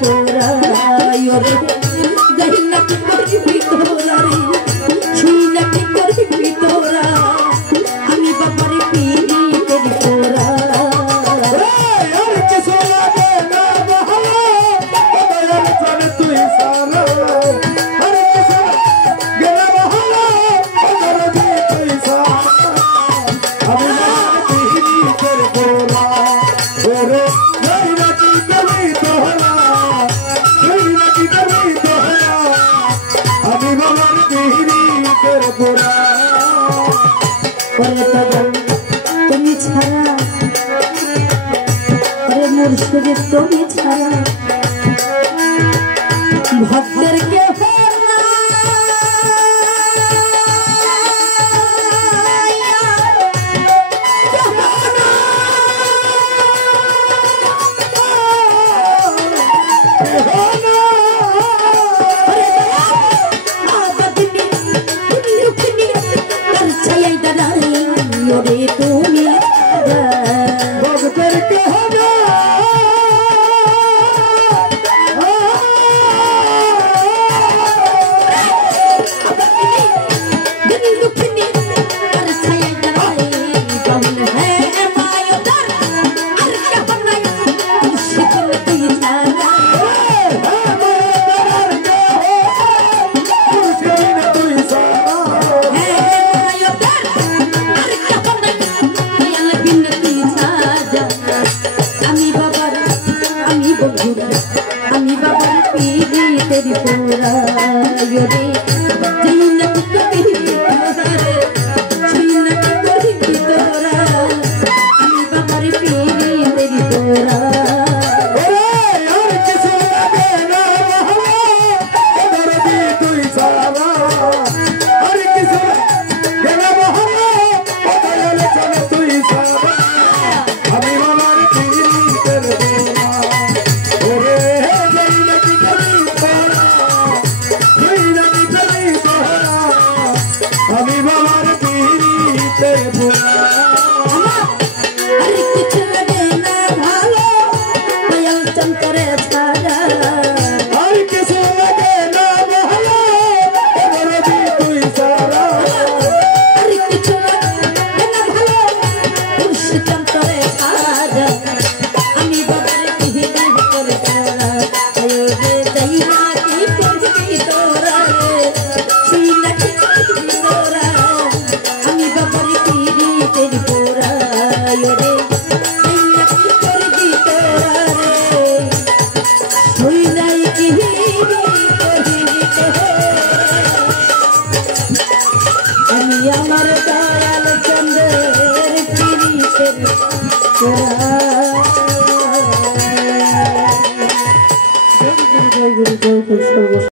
পোড়াই ওরে যাই না কি করবি তোরা রে ছুই না কি করবি তোরা আমি বাবার পিড়িতের পোড়া তুমি ছাড়া মুর্শিদ তুমি ছাড়া ভক্তের কে তুমি ভক্তের কে আমি বাবার পিড়িতের পোড়া রে তুই না করবি তোরা আমি বাবার পিড়িতের পোড়া আমার দয়াল চন্দ্রের পিড়িতের পোড়া।